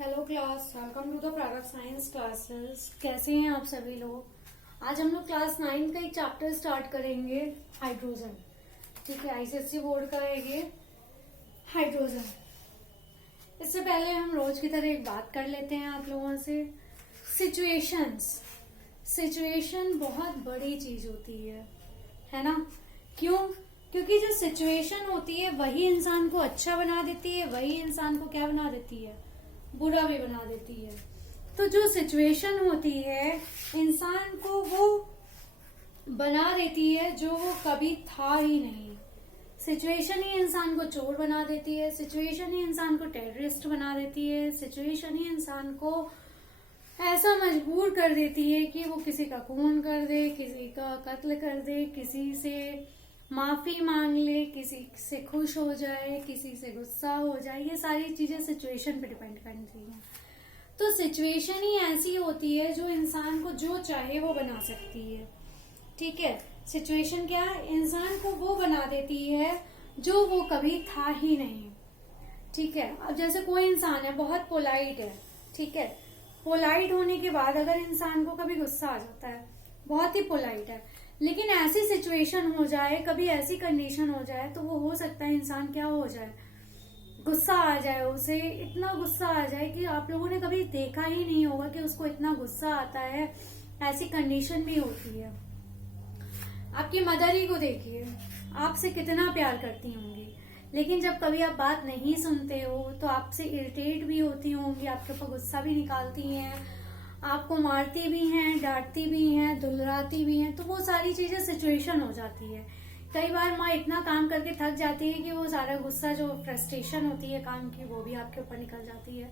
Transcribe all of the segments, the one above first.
Hello class, welcome to the Prarambh science classes. कैसे हैं आप सभी लोग। आज हम लोग क्लास 9 का एक चैप्टर स्टार्ट करेंगे, हाइड्रोजन। ठीक है, आईसीएसई बोर्ड का है ये हाइड्रोजन। इससे पहले हम रोज की तरह एक बात कर लेते हैं आप लोगों से। सिचुएशन बहुत बड़ी चीज होती है ना। क्यों? क्योंकि जो सिचुएशन होती है वही इंसान को अच्छा बना देती है, वही इंसान को क्या बना देती है, बुरा भी बना देती है। तो जो सिचुएशन होती है इंसान को वो बना देती है जो वो कभी था ही नहीं। सिचुएशन ही इंसान को चोर बना देती है, सिचुएशन ही इंसान को टेररिस्ट बना देती है, सिचुएशन ही इंसान को ऐसा मजबूर कर देती है कि वो किसी का खून कर दे, किसी का कत्ल कर दे, किसी से माफी मांग ले, किसी से खुश हो जाए, किसी से गुस्सा हो जाए। ये सारी चीजें सिचुएशन पे डिपेंड करती हैं। तो सिचुएशन ही ऐसी होती है जो इंसान को जो चाहे वो बना सकती है। ठीक है, सिचुएशन क्या है, इंसान को वो बना देती है जो वो कभी था ही नहीं। ठीक है, अब जैसे कोई इंसान है बहुत पोलाइट है, ठीक है, पोलाइट होने के बाद अगर इंसान को कभी गुस्सा आ जाता है, बहुत ही पोलाइट है, लेकिन ऐसी सिचुएशन हो जाए, कभी ऐसी कंडीशन हो जाए, तो वो हो सकता है इंसान क्या हो जाए, गुस्सा आ जाए, उसे इतना गुस्सा आ जाए कि आप लोगों ने कभी देखा ही नहीं होगा कि उसको इतना गुस्सा आता है। ऐसी कंडीशन भी होती है। आपकी मदर ही को देखिए, आपसे कितना प्यार करती होंगी, लेकिन जब कभी आप बात नहीं सुनते हो तो आपसे इरिटेट भी होती होंगी, आपके ऊपर गुस्सा भी निकालती हैं, आपको मारती भी हैं, डांटती भी हैं, दुलराती भी हैं। तो वो सारी चीजें सिचुएशन हो जाती है। कई बार माँ इतना काम करके थक जाती है कि वो सारा गुस्सा, जो फ्रस्ट्रेशन होती है काम की, वो भी आपके ऊपर निकल जाती है।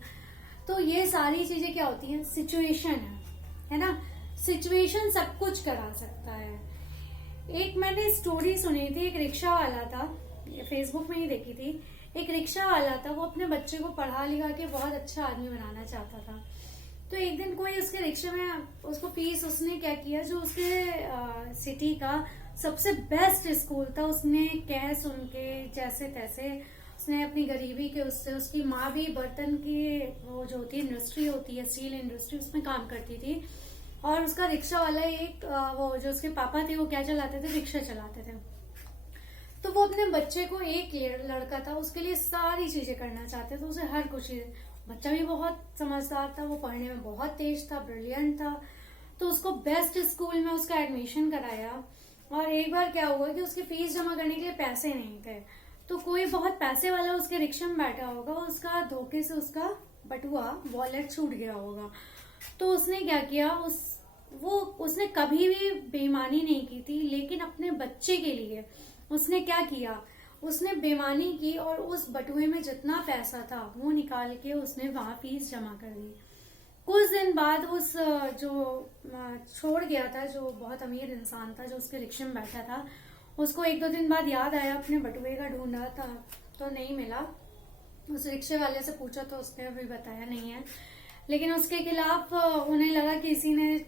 तो ये सारी चीजें क्या होती हैं, सिचुएशन है ना। सिचुएशन सब कुछ करा सकता है। एक मैंने स्टोरी सुनी थी, एक रिक्शा वाला था, फेसबुक में ही देखी थी। एक रिक्शा वाला था, वो अपने बच्चे को पढ़ा लिखा के बहुत अच्छा आदमी बनाना चाहता था। तो एक दिन कोई उसके रिक्शे में उसको फीस, उसने क्या किया, जो उसके सिटी का सबसे बेस्ट स्कूल था, उसने कह सुन के जैसे तैसे उसने अपनी गरीबी के उससे, उसकी माँ भी बर्तन की वो जो होती है इंडस्ट्री होती है, स्टील इंडस्ट्री, उसमें काम करती थी। और उसका रिक्शा वाला एक वो जो उसके पापा थे वो क्या चलाते थे, रिक्शा चलाते थे। तो वो अपने बच्चे को, एक लड़का था, उसके लिए सारी चीजें करना चाहते थे, उसे हर कुछ। बच्चा भी बहुत समझदार था, वो पढ़ने में बहुत तेज था, ब्रिलियंट था। तो उसको बेस्ट स्कूल में उसका एडमिशन कराया। और एक बार क्या हुआ कि उसकी फीस जमा करने के लिए पैसे नहीं थे, तो कोई बहुत पैसे वाला उसके रिक्शा में बैठा होगा, उसका धोखे से उसका बटुआ, वॉलेट छूट गया होगा। तो उसने क्या किया, उसने कभी भी बेईमानी नहीं की थी, लेकिन अपने बच्चे के लिए उसने क्या किया, उसने बेईमानी की और उस बटुए में जितना पैसा था वो निकाल के उसने वहां फीस जमा कर दी। कुछ दिन बाद उस जो छोड़ गया था, जो बहुत अमीर इंसान था, जो उसके रिक्शे में बैठा था, उसको 1-2 दिन बाद याद आया, अपने बटुए का ढूंढा था तो नहीं मिला। उस रिक्शे वाले से पूछा तो उसने भी बताया नहीं है, लेकिन उसके खिलाफ उन्हें लगा कि इसी ने,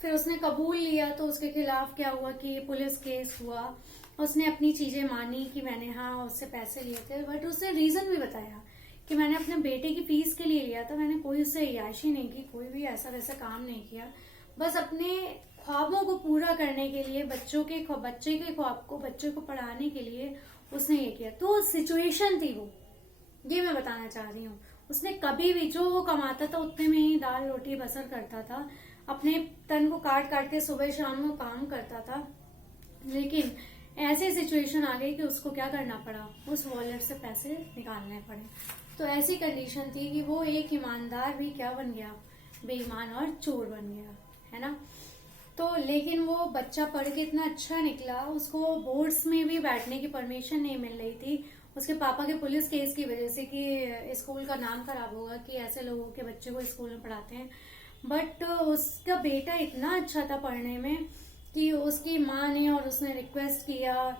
फिर उसने कबूल लिया। तो उसके खिलाफ क्या हुआ कि पुलिस केस हुआ। उसने अपनी चीजें मानी कि मैंने हाँ उससे पैसे लिए थे, बट उसने रीजन भी बताया कि मैंने अपने बेटे की फीस के लिए लिया था, मैंने कोई उससे अय्याशी नहीं की, कोई भी ऐसा वैसा काम नहीं किया, बस अपने ख्वाबों को पूरा करने के लिए, बच्चे के ख्वाब को, बच्चे को पढ़ाने के लिए उसने ये किया। तो सिचुएशन थी वो, ये मैं बताना चाह रही हूँ। उसने कभी भी जो वो कमाता था उतने में ही दाल रोटी बसर करता था, अपने तन को काट काट के सुबह शाम को काम करता था। लेकिन ऐसी सिचुएशन आ गई कि उसको क्या करना पड़ा, उस वॉलेट से पैसे निकालने पड़े। तो ऐसी कंडीशन थी कि वो एक ईमानदार भी क्या बन गया, बेईमान और चोर बन गया, है ना। तो लेकिन वो बच्चा पढ़ के इतना अच्छा निकला, उसको बोर्ड्स में भी बैठने की परमिशन नहीं मिल रही थी, उसके पापा के पुलिस केस की वजह से कि स्कूल का नाम खराब होगा कि ऐसे लोगों के बच्चे को स्कूल में पढ़ाते हैं। बट उसका बेटा इतना अच्छा था पढ़ने में कि उसकी माँ ने, और उसने रिक्वेस्ट किया,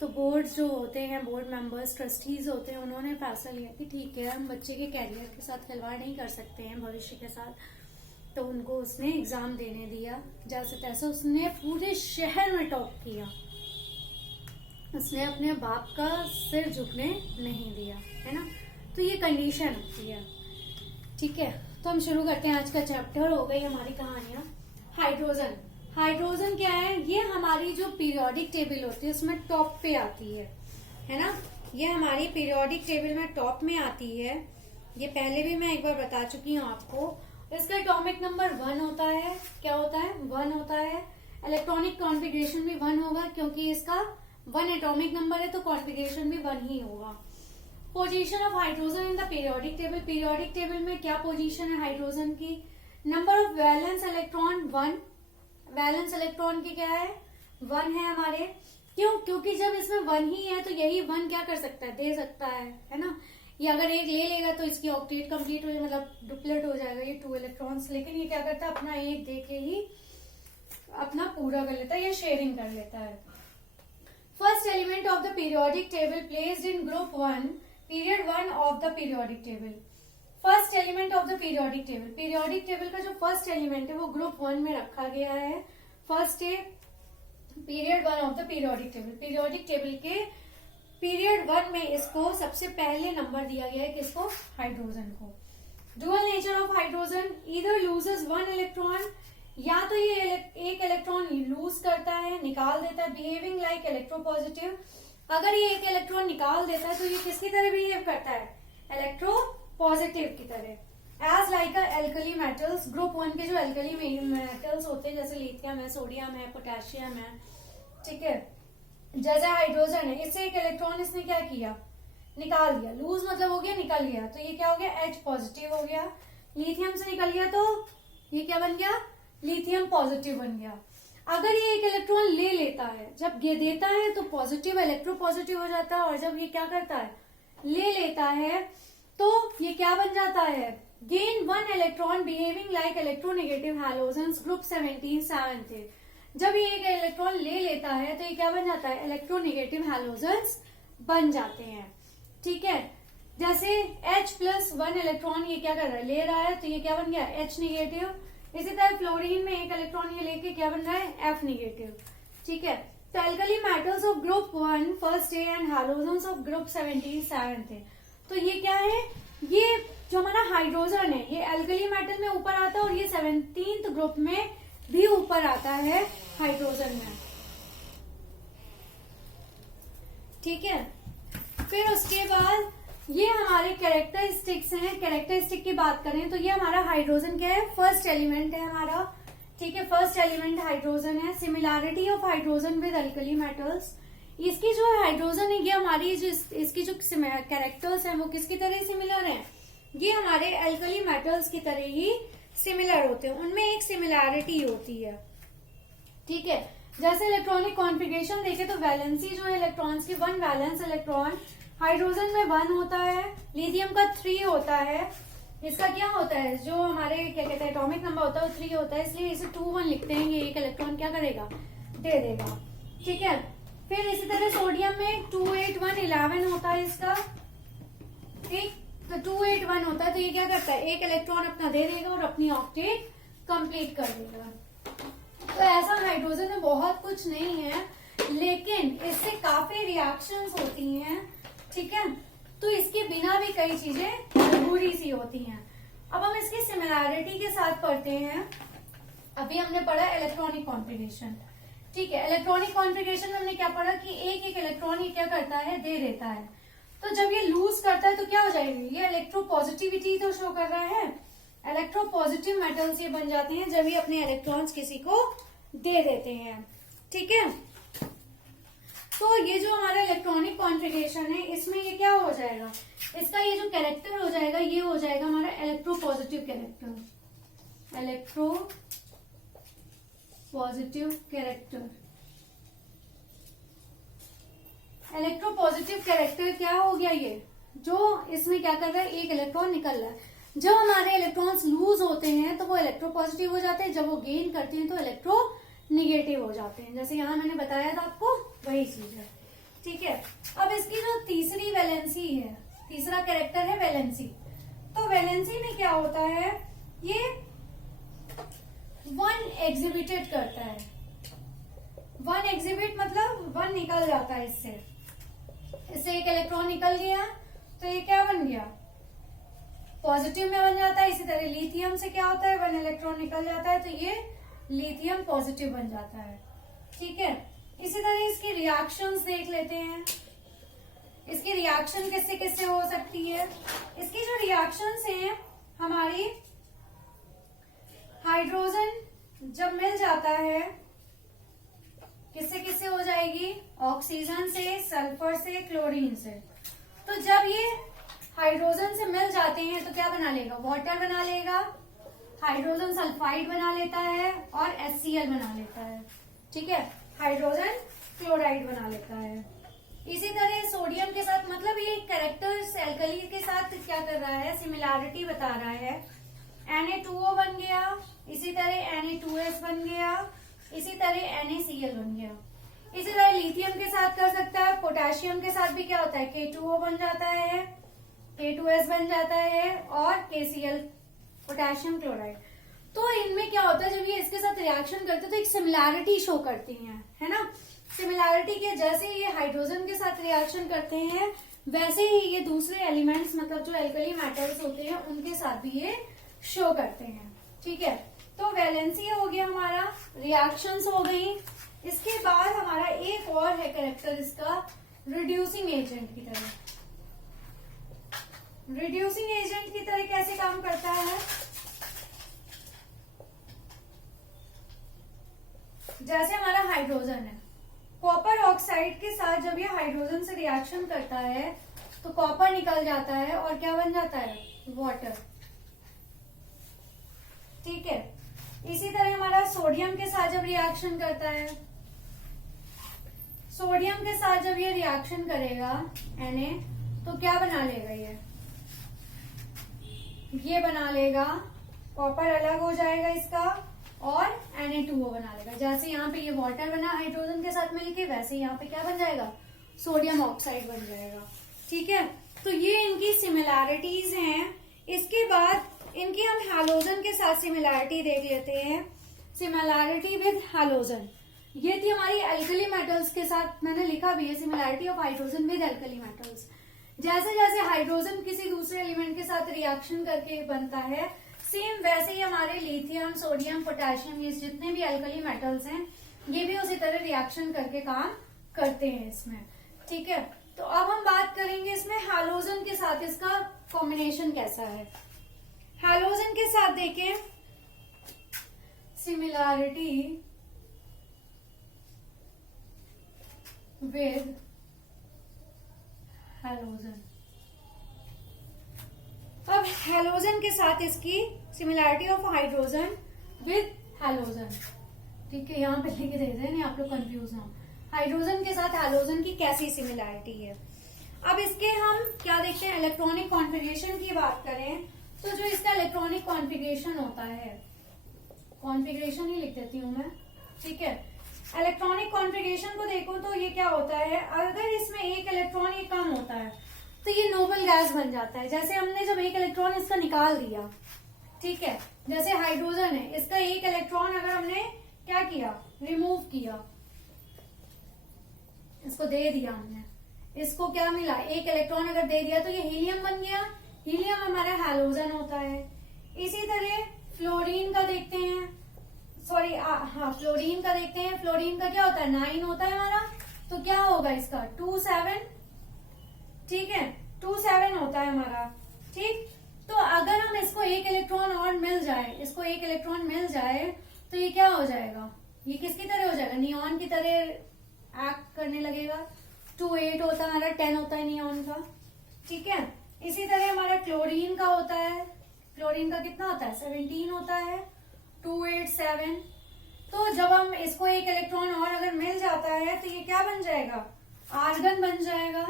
तो बोर्ड जो होते हैं, बोर्ड मेंबर्स, ट्रस्टीज होते हैं, उन्होंने फैसला लिया कि ठीक है, हम बच्चे के कैरियर के साथ खिलवाड़ नहीं कर सकते हैं, भविष्य के साथ। तो उनको उसने एग्जाम देने दिया, जैसे तैसे उसने पूरे शहर में टॉप किया। उसने अपने बाप का सिर झुकने नहीं दिया, है ना। तो ये कंडीशन होती है। ठीक है, तो हम शुरू करते हैं आज का चैप्टर। हो गई हमारी कहानियां। हाइड्रोजन। हाइड्रोजन क्या है? ये हमारी जो पीरियोडिक टेबल होती है उसमें टॉप पे आती है ना। ये हमारी पीरियोडिक टेबल में टॉप में आती है। ये पहले भी मैं एक बार बता चुकी हूँ आपको। इसका एटॉमिक नंबर 1 होता है। क्या होता है? 1 होता है। इलेक्ट्रॉनिक कॉन्फ़िगरेशन भी 1 होगा, क्योंकि इसका 1 एटॉमिक नंबर है तो कॉन्फ़िगरेशन भी 1 ही होगा। Position of hydrogen in the periodic table. Periodic table में क्या पोजीशन है हाइड्रोजन की? Number of valence electron 1। Valence electron की क्या है? 1 है हमारे। क्यों? क्योंकि जब इसमें 1 ही है तो यही 1 क्या कर सकता है? दे सकता है ना। ये अगर एक ले लेगा तो इसकी ऑक्टेट कंप्लीट हो जाएगा, मतलब डुप्लेट हो जाएगा ये 2 इलेक्ट्रॉन्स। लेकिन ये क्या करता है? अपना एक दे के ही अपना पूरा कर लेता है, ये शेयरिंग कर लेता है। First element of the periodic table placed in group 1, period 1 of the periodic table. First element of the periodic table. Periodic table का जो फर्स्ट एलिमेंट है वो ग्रुप 1 में रखा गया है। फर्स्ट है period 1 of the periodic table. Periodic table के पीरियड 1 में इसको सबसे पहले नंबर दिया गया है। किसको? हाइड्रोजन को। Dual nature of hydrogen, either loses 1 electron, या तो ये एक इलेक्ट्रॉन लूज करता है, निकाल देता है, बिहेविंग लाइक इलेक्ट्रोपॉजिटिव। अगर ये एक इलेक्ट्रॉन निकाल देता है तो ये किसकी तरह बिहेव करता है? इलेक्ट्रो पॉजिटिव की तरह। As like alkali metals. Group 1 के जो एल्कली मेटल्स होते हैं जैसे लिथियम है, सोडियम है, पोटेशियम है, ठीक है, जैसे हाइड्रोजन है, इससे एक इलेक्ट्रॉन इसने क्या किया? निकाल दिया। लूज मतलब हो गया, निकल गया, तो ये क्या हो गया? H पॉजिटिव हो गया। लिथियम से निकल गया तो ये क्या बन गया? लिथियम पॉजिटिव बन गया। अगर ये एक इलेक्ट्रॉन ले लेता है, जब ये देता है तो पॉजिटिव इलेक्ट्रो पॉजिटिव हो जाता है, और जब ये क्या करता है? ले लेता है, तो ये क्या बन जाता है? Gain 1 electron behaving like electronegative halogens, group 17 7 थे। जब ये एक इलेक्ट्रॉन ले लेता है तो ये क्या बन जाता है? इलेक्ट्रोनेगेटिव हैलोजन्स बन जाते हैं, ठीक है। जैसे H+1 इलेक्ट्रॉन ये क्या कर रहा है? ले रहा है, तो ये क्या बन गया? H negative. इसी तरह फ्लोरीन में एक इलेक्ट्रॉन ये लेके क्या बन रहा है? F नेगेटिव, ठीक है। तो alkali metals of group 1 first A and halogens of group 17 7 थे। तो ये क्या है? ये जो हमारा हाइड्रोजन है ये एल्कली मेटल में ऊपर आता है, और ये 17th ग्रुप में भी ऊपर आता है हाइड्रोजन में, ठीक है। फिर उसके बाद ये हमारे कैरेक्टरिस्टिक्स हैं। कैरेक्टरिस्टिक की बात करें तो ये हमारा हाइड्रोजन क्या है? फर्स्ट एलिमेंट है हमारा, ठीक है। फर्स्ट एलिमेंट हाइड्रोजन है। Similarity of hydrogen with alkali metals. इसकी जो हाइड्रोजन है ये हमारी जो इसकी जो कैरेक्टर्स हैं वो किसकी तरह सिमिलर हैं? ये हमारे एल्कली मेटल्स की तरह ही सिमिलर होते हैं। उनमें एक सिमिलैरिटी होती है, ठीक है। जैसे इलेक्ट्रॉनिक कॉन्फ़िगरेशन देखे तो वैलेंसी जो है इलेक्ट्रॉन्स की, 1 वैलेंस इलेक्ट्रॉन हाइड्रोजन में 1 होता है, लिथियम का 3 होता है। इसका क्या होता है? जो हमारे क्या कहते हैं एटॉमिक नंबर होता है वो 3 होता है, इसलिए इसे 2 1 लिखते हैं। ये एक इलेक्ट्रॉन क्या करेगा? दे देगा, ठीक है। फिर इसी तरह सोडियम में 2 8 1 11 होता है इसका, ठीक। तो 2 8 1 होता है, तो ये क्या करता है? एक इलेक्ट्रॉन अपना दे देगा और अपनी ऑक्टेट कंप्लीट कर देगा। तो ऐसा हाइड्रोजन में बहुत कुछ नहीं है, लेकिन इससे काफी रिएक्शंस होती हैं, ठीक है। तो इसके बिना भी कई चीजें अधूरी सी होती हैं। अब हम इसकी सिमिलैरिटी के साथ पढ़ते हैं। अभी हमने पढ़ा इलेक्ट्रॉनिक कॉन्फ़िगरेशन, ठीक है। इलेक्ट्रॉनिक कॉन्फ़िगरेशन में हमने क्या पढ़ा कि एक एक इलेक्ट्रॉन ये क्या करता है? दे देता है। तो जब ये लूज करता है तो क्या हो जाएगी? ये इलेक्ट्रोपॉजिटिविटी तो शो कर रहा है, इलेक्ट्रोपॉजिटिव मेटल्स ये बन जाते हैं जब ये अपने इलेक्ट्रॉन्स किसी को दे देते हैं, ठीक है। तो ये जो हमारा इलेक्ट्रॉनिक कॉन्फ़िगरेशन है इसमें ये क्या हो जाएगा? इसका ये जो कैरेक्टर हो जाएगा ये हो जाएगा हमारा electropositive character. Electro positive character. Electropositive character क्या हो गया? ये जो इसमें क्या कर रहा है? एक इलेक्ट्रॉन निकल रहा है। जब हमारे इलेक्ट्रॉन्स लूज होते हैं तो वो इलेक्ट्रोपॉजिटिव हो जाते हैं, जब वो गेन करते हैं तो इलेक्ट्रो निगेटिव हो जाते हैं। जैसे यहाँ मैंने बताया था आपको, वही चीज है, ठीक है। अब इसकी जो तीसरी वैलेंसी है, तीसरा कैरेक्टर है वैलेंसी। तो वैलेंसी में क्या होता है? ये 1 एग्जिबिटेड करता है। 1 एग्जिबिट मतलब 1 निकल जाता है इससे एक इलेक्ट्रॉन निकल गया तो ये क्या बन गया? पॉजिटिव में बन जाता है। इसी तरह लिथियम से क्या होता है, 1 इलेक्ट्रॉन निकल जाता है तो ये लिथियम पॉजिटिव बन जाता है। ठीक है, इसी तरह इसकी रिएक्शंस देख लेते हैं। इसकी रिएक्शन किससे किससे हो सकती है। इसकी जो रिएक्शंस हैं हमारी, हाइड्रोजन जब मिल जाता है किससे किससे हो जाएगी, ऑक्सीजन से, सल्फर से, क्लोरीन से। तो जब ये हाइड्रोजन से मिल जाते हैं तो क्या बना लेगा, वाटर बना लेगा, हाइड्रोजन सल्फाइड बना लेता है और HCl बना लेता है। ठीक है, हाइड्रोजन क्लोराइड बना लेता है। इसी तरह सोडियम के साथ, मतलब ये कैरेक्टर्स एल्कली के साथ क्या कर रहा है, सिमिलैरिटी बता रहा है। Na2O बन गया, इसी तरह Na2S बन गया, इसी तरह NaCl बन गया। इसी तरह लिथियम के साथ कर सकता है, पोटेशियम के साथ भी क्या होता है, K2O बन जाता है, K2S बन जाता है और KCl, पोटेशियम क्लोराइड। तो इनमें क्या होता है, जब ये इसके साथ रिएक्शन करते हैं तो एक सिमिलैरिटी शो करती हैं, है ना। सिमिलैरिटी के जैसे ये हाइड्रोजन के साथ रिएक्शन करते हैं वैसे ही ये दूसरे एलिमेंट्स, मतलब जो एल्कली मेटल्स होते हैं उनके साथ भी ये शो करते हैं। ठीक है, तो वैलेंसी हो गया हमारा, रिएक्शंस हो गई। इसके बाद हमारा एक और है कैरेक्टर इसका, रिड्यूसिंग एजेंट की तरह। रिड्यूसिंग एजेंट की तरह कैसे काम करता है, जैसे हमारा हाइड्रोजन है, कॉपर ऑक्साइड के साथ जब ये हाइड्रोजन से रिएक्शन करता है तो कॉपर निकल जाता है और क्या बन जाता है, वाटर। ठीक है, इसी तरह हमारा सोडियम के साथ जब रिएक्शन करता है, सोडियम के साथ जब ये रिएक्शन करेगा Na, तो क्या बना लेगा, ये बना लेगा, कॉपर अलग हो जाएगा इसका और Na2O बना लेगा। जैसे यहाँ पे ये वाटर बना हाइड्रोजन के साथ मिलके, वैसे यहाँ पे क्या बन जाएगा, सोडियम ऑक्साइड बन जाएगा। ठीक है, तो ये इनकी सिमिलैरिटीज हैं। इसके बाद इनकी हम हैलोजन के साथ सिमिलैरिटी देख लेते हैं। सिमिलैरिटी विद हैलोजन, ये थी हमारी एल्कली मेटल्स के साथ, मैंने लिखा भी है similarity of hydrogen with alkali metals. जैसे जैसे हाइड्रोजन किसी दूसरे एलिमेंट के साथ रिएक्शन करके बनता है, सेम वैसे ही हमारे लिथियम, सोडियम, पोटेशियम, ये जितने भी एल्कली मेटल्स हैं ये भी उसी तरह रिएक्शन करके काम करते हैं इसमें। ठीक है, तो अब हम बात करेंगे इसमें हैलोजन के साथ इसका कॉम्बिनेशन कैसा है। हैलोजन के साथ देखें, सिमिलैरिटी विद हैलोजन। अब हैलोजन के साथ इसकी similarity of hydrogen with halogen. ठीक है, यहाँ पे लिख दे रहे हैं, आप लोग कंफ्यूज ना। हाइड्रोजन के साथ हैलोजन की कैसी सिमिलैरिटी है। अब इसके हम क्या देखते हैं, इलेक्ट्रॉनिक कॉन्फ़िगरेशन की बात करें तो जो इसका इलेक्ट्रॉनिक कॉन्फ़िगरेशन होता है, कॉन्फ़िगरेशन ही लिख देती हूँ मैं। ठीक है, इलेक्ट्रॉनिक कॉन्फ़िगरेशन को देखो तो ये क्या होता है, अगर इसमें एक इलेक्ट्रॉन ही कम होता है तो ये नोबल गैस बन जाता है। जैसे हमने जब एक इलेक्ट्रॉन इसका निकाल दिया, ठीक है, जैसे हाइड्रोजन है, इसका एक इलेक्ट्रॉन अगर हमने क्या किया, रिमूव किया, इसको दे दिया हमने, इसको क्या मिला, एक इलेक्ट्रॉन अगर दे दिया तो ये हीलियम बन गया। हीलियम हमारा हैलोजन होता है। इसी तरह फ्लोरीन का देखते हैं, सॉरी हाँ फ्लोरीन का देखते हैं। फ्लोरीन का क्या होता है, 9 होता है हमारा, तो क्या होगा इसका 2 7। ठीक है, 2 7 होता है हमारा। ठीक, तो अगर हम इसको एक इलेक्ट्रॉन और मिल जाए, इसको एक इलेक्ट्रॉन मिल जाए तो ये क्या हो जाएगा, ये किसकी तरह हो जाएगा, नियॉन की तरह एक्ट करने लगेगा। 2 8 होता है हमारा, 10 होता है नियॉन का। ठीक है, इसी तरह हमारा क्लोरीन का होता है, क्लोरीन का कितना होता है, 17 होता है, 2 8 7। तो जब हम इसको एक इलेक्ट्रॉन और अगर मिल जाता है तो ये क्या बन जाएगा, आर्गन बन जाएगा,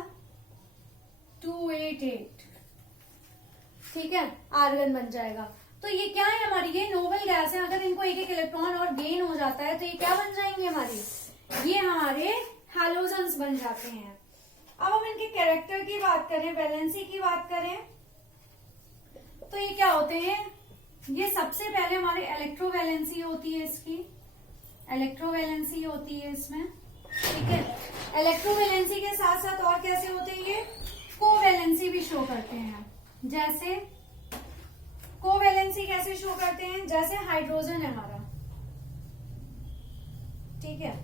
2 8 8। ठीक है, आर्गन बन जाएगा। तो ये क्या है हमारी, ये नोबल गैस है। अगर इनको एक एक इलेक्ट्रॉन और गेन हो जाता है तो ये क्या बन जाएंगे हमारी, ये हमारे हैलोजन्स बन जाते हैं। अब हम इनके कैरेक्टर की बात करें, वैलेंसी की बात करें तो ये क्या होते हैं, ये सबसे पहले हमारे इलेक्ट्रोवैलेंसी होती है, इसकी इलेक्ट्रोवैलेंसी होती है इसमें। ठीक है, इलेक्ट्रोवैलेंसी के साथ साथ और कैसे होते हैं, ये कोवैलेंसी भी शो करते हैं। जैसे कैसे शो करते हैं, जैसे हाइड्रोजन है हमारा, ठीक है,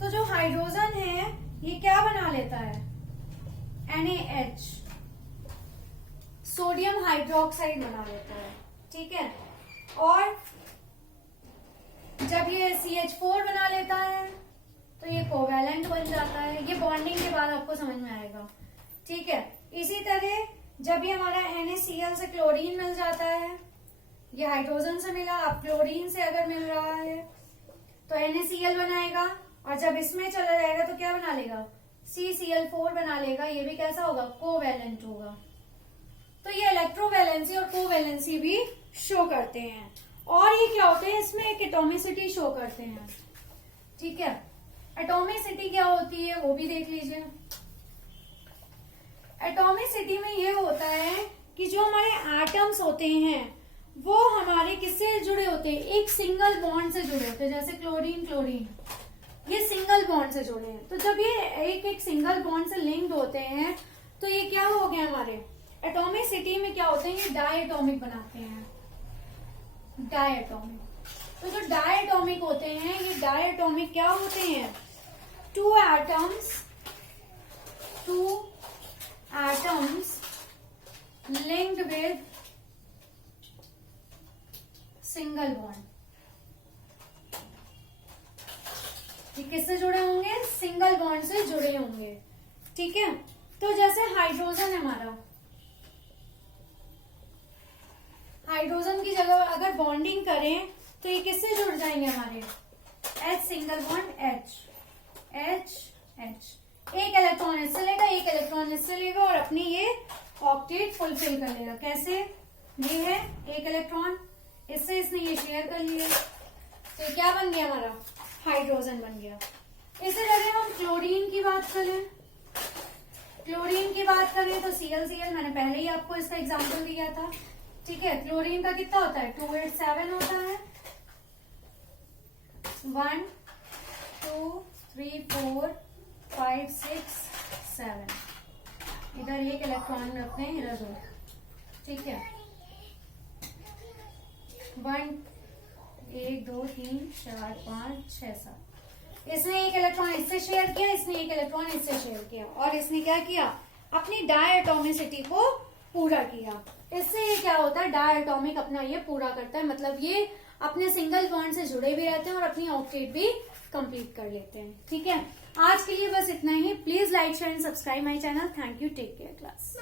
तो जो हाइड्रोजन है ये क्या बना लेता है, NaH, सोडियम हाइड्रोक्साइड बना लेता है, ठीक है। और जब ये CH4 बना लेता है तो ये कोवैलेंट बन जाता है। ये बॉन्डिंग के बाद आपको समझ में आएगा, ठीक है। इसी तरह जब ये हमारा NaCl से क्लोरीन मिल जाता है, ये हाइड्रोजन से मिला, अब क्लोरीन से अगर मिल रहा है तो NaCl बनाएगा, और जब इसमें चला जाएगा तो क्या बना लेगा, CCl4 बना लेगा। ये भी कैसा होगा, कोवैलेंट होगा। तो ये इलेक्ट्रोवैलेंसी और कोवैलेंसी भी शो करते हैं। और ये क्या होते हैं, इसमें एक एटॉमिसिटी शो करते हैं, ठीक है। एटॉमिसिटी क्या होती है वो भी देख लीजिए। एटॉमिसिटी में ये होता है कि जो हमारे एटम्स होते हैं वो हमारे किससे जुड़े होते हैं, एक सिंगल बॉन्ड से जुड़े होते हैं। जैसे क्लोरीन क्लोरीन, ये सिंगल बॉन्ड से जुड़े हैं। तो जब ये एक सिंगल बॉन्ड से लिंक्ड होते हैं तो ये क्या हो गया, हमारे एटॉमिसिटी में क्या होते हैं, ये डायटोमिक बनाते हैं, डायटोमिक। तो जो डायटोमिक होते हैं, ये डायटोमिक क्या होते हैं, two atoms linked with single bond. ये किससे जुड़े होंगे, सिंगल बॉन्ड से जुड़े होंगे, ठीक है। तो जैसे हाइड्रोजन है हमारा, हाइड्रोजन की जगह अगर बॉन्डिंग करें तो ये किससे जुड़ जाएंगे हमारे, H सिंगल बॉन्ड H, एक इलेक्ट्रॉन इससे लेगा, एक इलेक्ट्रॉन इससे लेगा और अपनी ये ऑक्टेट फुलफिल कर लेगा। कैसे, ये है एक इलेक्ट्रॉन, इससे इसने ये शेयर कर लिया, तो ये क्या बन गया हमारा, हाइड्रोजन बन गया। इसी तरह हम क्लोरीन की बात करें, क्लोरीन की बात करें तो Cl मैंने पहले ही आपको इसका एग्जांपल दिया था, ठीक है। क्लोरीन का कितना होता है, 287 होता है, 1 2 3 4 5 6 7, इधर एक इलेक्ट्रॉन रखते हैं, इधर दो, ठीक है। 1 2 3 4 5 6 7, इसने एक इलेक्ट्रॉन इससे शेयर किया, इसने एक इलेक्ट्रॉन इससे शेयर किया, और इसने क्या किया, अपनी डायटोमिसिटी को पूरा किया। इससे ये क्या होता है, डायटोमिक अपना ये पूरा करता है, मतलब ये अपने सिंगल बॉन्ड से जुड़े भी रहते हैं और अपनी ऑक्टेट भी कंप्लीट कर लेते हैं, ठीक है। आज के लिए बस इतना ही। Please like share and subscribe my channel. Thank you, take care class.